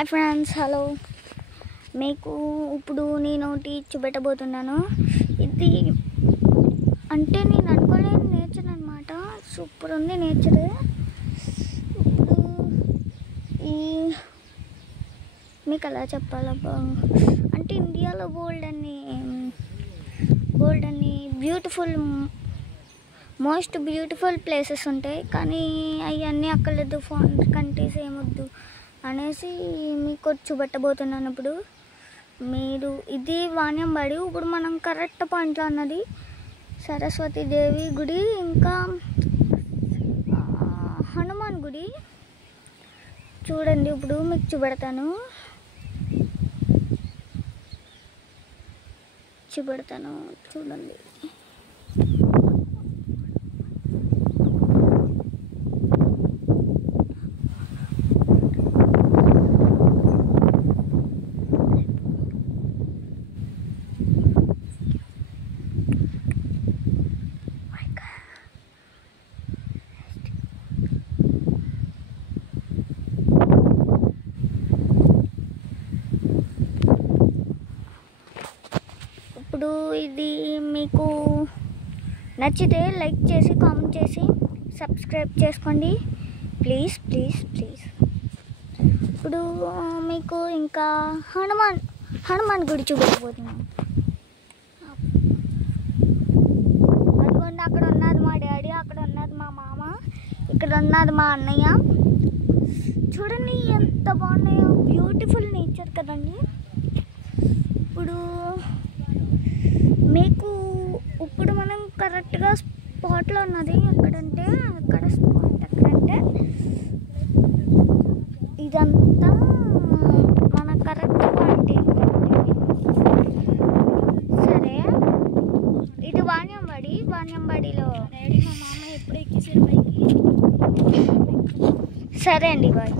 Hi friends, hello. మీకు ఇప్పుడు నేను ఒకటి చూపెట్టబోతున్నాను. ఇది అంటే నేను అనుకోలేని నేచర్ అనమాట. సూపర్ ఉంది నేచర్. ఇప్పుడు ఈ మీకు ఎలా చెప్పాలబ్బా, అంటే ఇండియాలో బోల్డ్ అన్ని బ్యూటిఫుల్ మోస్ట్ బ్యూటిఫుల్ ప్లేసెస్ ఉంటాయి, కానీ అవన్నీ అక్కర్లేదు, ఫారెన్ కంట్రీస్ ఏమొద్దు అనేసి మీకు చూపెట్టబోతున్నాను. ఇప్పుడు మీరు ఇది వాణ్యంబడి. ఇప్పుడు మనం కరెక్ట్ పాయింట్లో అన్నది సరస్వతి దేవి గుడి, ఇంకా హనుమాన్ గుడి. చూడండి, ఇప్పుడు మీకు చూపెడతాను చూడండి. ఇప్పుడు ఇది మీకు నచ్చితే లైక్ చేసి, కామెంట్ చేసి, సబ్స్క్రైబ్ చేసుకోండి ప్లీజ్ ప్లీజ్ ప్లీజ్. ఇప్పుడు మీకు ఇంకా హనుమాన్ గుడి చూపెట్టబోతున్నాను. అదిగోండి, అక్కడ ఉన్నది మా డాడీ, అక్కడ ఉన్నది మా మామ, ఇక్కడ ఉన్నది మా అన్నయ్య. చూడండి ఎంత బాగున్నాయో, బ్యూటిఫుల్ నేచర్ కదండి. ఇప్పుడు మనం కరెక్ట్గా స్పాట్లో ఉన్నది ఎక్కడంటే ఇదంతా మన కరెక్ట్ పాయింట్ ఏంటంటే, సరే ఇది వాణ్యంబడిలో మా మామ ఎప్పుడు ఎక్కేసాడు పైకి. సరే అండి, బాయ్.